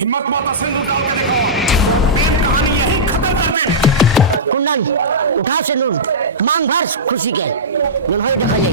हिम्मत माता सिंदूर डाल के दिखाओ, मेन कहानी यही खत्म कर दे। कुंदन उठा सिंदूर, मांग भर खुशी के जन होई देखले।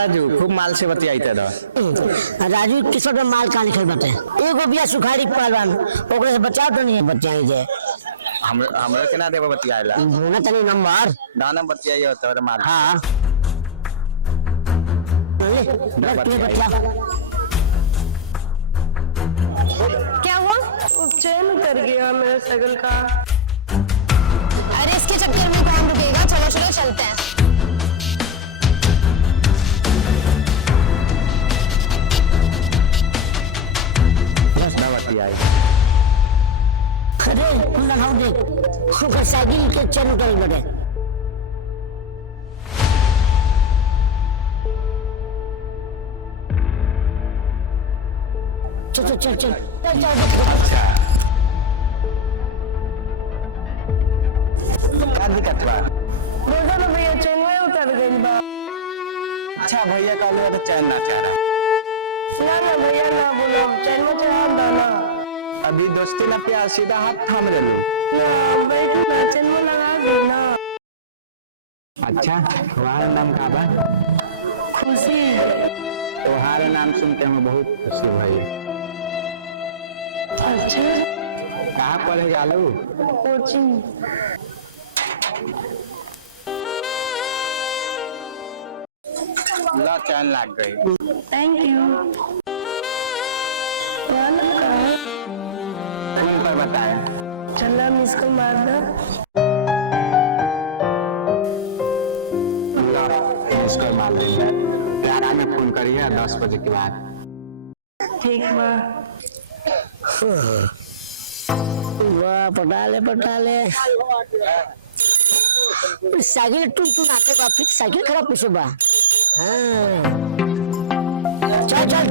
राजू खूब माल से बतियाईते रह। राजू किस्मत में माल का लिखल बाटे। एगो बिया सुखाड़ी पालवान ओकरे से बचाव तो नहीं बचाई जे। हमरे के ना देबो बतियाइला। भूना तनी नंबर दाना बतियाइयो तोरे माल। हां ले बतिया। क्या हुआ? चैन उतर गया मेरे सगल का। अरे इसके चक्कर में कौन रुकेगा, चलो चलो चलते हैं। अरे कुंदन हो देख ओकर साइकिल के चैन उतर गए। चल चल चल चल अच्छा क्या दिक्कत बा? बोलो ना भैया चैन में उतर गई बा। अच्छा भैया कहले तो चैन ना चाह रहा। ना भैया ना बोलो, चैन में चढ़ा दाना। अभी दोस्ती ना प्यार सीधा हाथ थाम लेलू। ना बैठो ना, चैन में लगा दे ना। अच्छा तुम्हारा नाम का बा? खुशी। तुम्हारे नाम सुन के हमें बहुत खुशी भई। अच्छा कहाँ पढ़े जालू? कोचिंग। ला चैन लग गई। Thank you. फोन पर बताए। चला मिस को मार दो। इसको मार देंगे। ग्यारह में फोन करिए 10 बजे के बाद। ठीक बा। वाह पटाले साइकिल टून आते बा, फिर साइकिल खराब कैसे बा? हाँ चल चल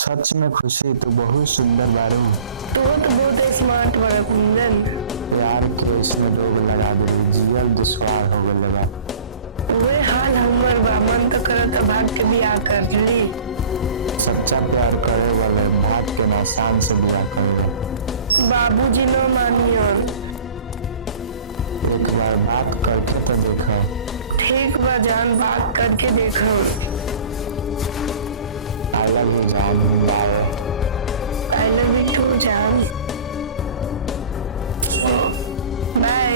सच में खुशी तो बहुत सुंदर बारू। तो बहुत स्मार्ट बड़ा कुंदन। प्यार के इसमें रोग लगा दे, जियल दुश्वार हो गए बा। वे हाल हमर बा, मन तो करत भाग के बियाह कर ली। सच्चा प्यार करे वाले भाग के ना शान से बिया करेंगे। बाबूजी न मानियो। एक बार बात करके तो देखो। ठीक बा जान, बात करके देखो। आई लव यू जान। I love you too, जान। बाय।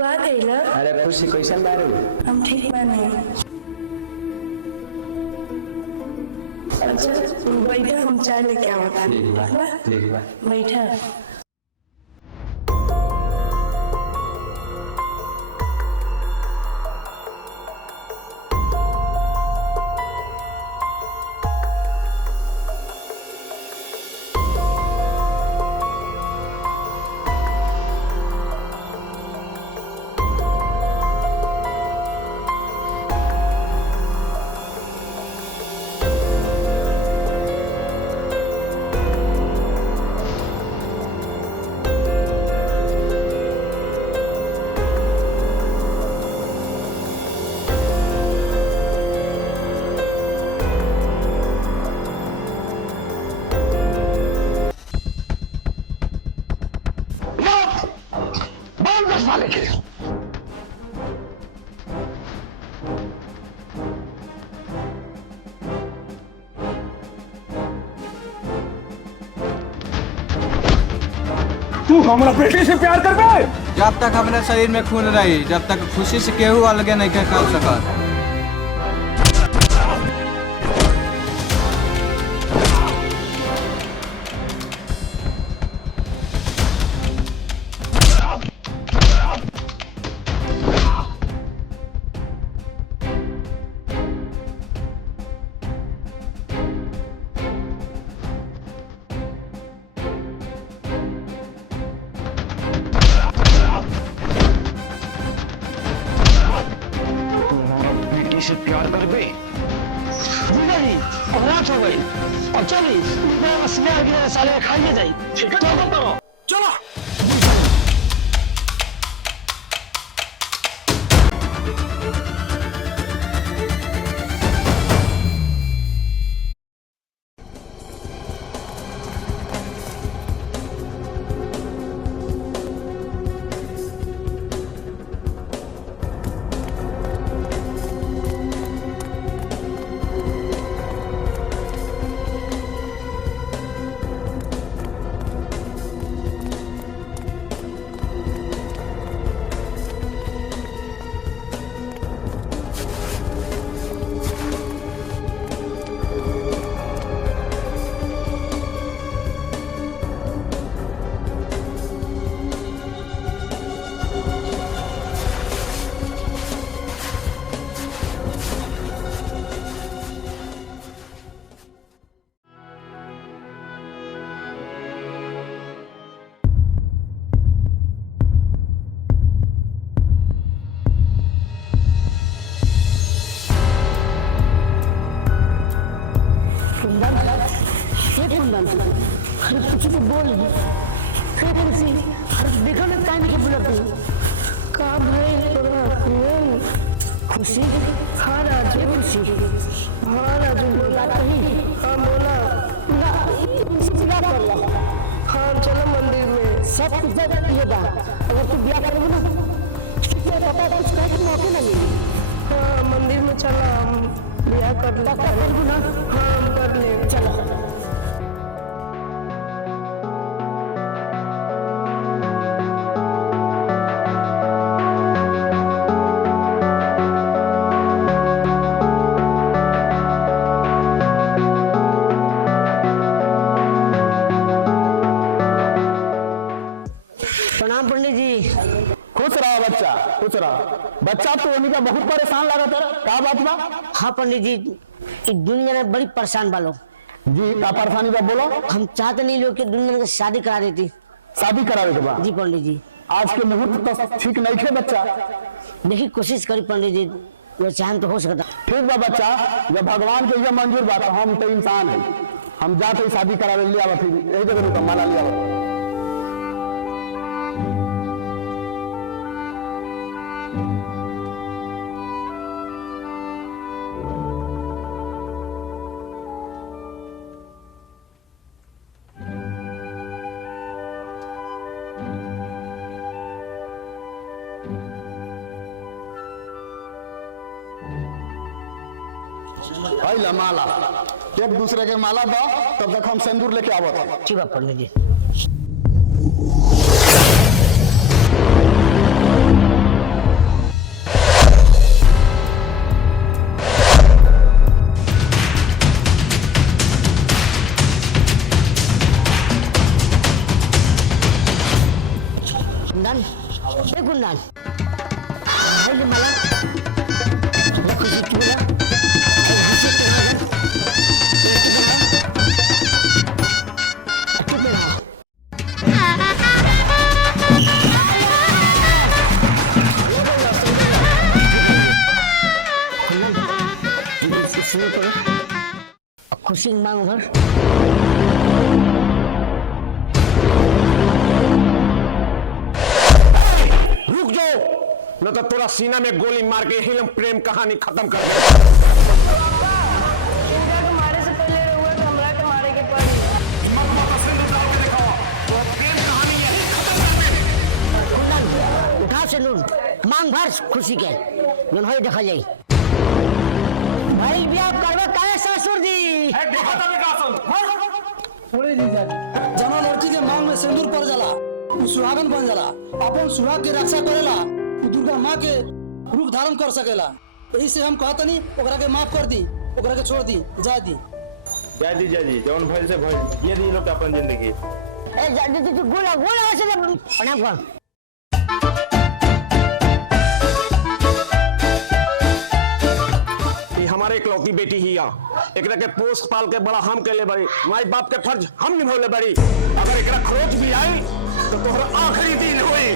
तू आ गई ना? अरे खुशी कैसन बारू? हम ठीक बानी। अच्छा बैठा, हम चाय लेके आवता। ठीक बा, ठीक बा। बैठा। तू हमारा बेटी से प्यार कर बे? जब तक हमारे शरीर में खून रही, जब तक खुशी से केहू अलगे नहीं कर सकत। से प्यार कर बे? नहीं, रात हो गई और चली मैं साले खाइए जाई। चलो अरे कुछ तो बोल देखो ना टाइम के बुलाते का भाई तोरा खुशी हाँ राजू। खुशी हाँ राजू बोला नहीं। हाँ बोला। हाँ चलो मंदिर में। सब कुछ ये बा अगर तू ब्याह करोगे ना पता कुछ कह के मौके ना मिले। हाँ मंदिर में चला, हम ब्याह कर ले। हाँ हम कर ले। चलो पंडित जी। खुश रहा बच्चा, खुश रहा। बच्चा तो उन्हीं का बहुत परेशान लगा तेरा, क्या बात बा? हाँ पंडित जी, इस दुनिया में बड़ी परेशान वालों जी क्या परेशानी बा बोलो? हम चाहते नहीं लोग कि दुनिया में शादी करा देती। शादी करावे के बाद? जी पंडित जी। आज के मुहूर्त तो ठीक नहीं थे बच्चा। देखिए कोशिश करी पंडित जी, वो चाहे तो हो सकता। ठीक बा बच्चा, जब भगवान के ये मंजूर बात, हम तो इंसान है, हम जाते शादी करावे लिया फिर यही जगह रुका माला लिया। ला माला एक दूसरे के माला दो, तब तक हम सिंदूर लेके आवत है। ठीक है पंडित जी। शुरू करो। खुशी की मांग भर। रुक जाओ, न तो तोरा सीना में गोली मार के यही हम प्रेम कहानी खत्म कर दे। इनका तो मारे से पहले हुआ तो हमरा के मारे के पड़ी। उठाओ सिंदूर, मांग भर खुशी के जन होई देखा जाई। भाई बियाह करबे काहे ससुर जी? जना लड़की के मांग में सिंदूर पड़ जाला, उ सुहागन बन जाला, अपन सुहाग के रक्षा करेला, उ दुर्गा माँ के रूप धारण कर सकेला। यही से हम कहता नहीं ओकरा के माफ कर दी, ओकरा के छोड़ दी, जा दी। जी जौन भइल से भइल, ये दी लोग अपन जिंदगी। ए जल्दी तू गोला गोला से प्रणाम कर। हमारे इकलौती बेटी ही एकरा के पोस्ट पाल के बड़ा हम के ले बड़ी, माई बाप के फर्ज हम निभौले बड़ी। अगर एकरा खरोच भी आई तो तोहरा आखिरी दिन होई।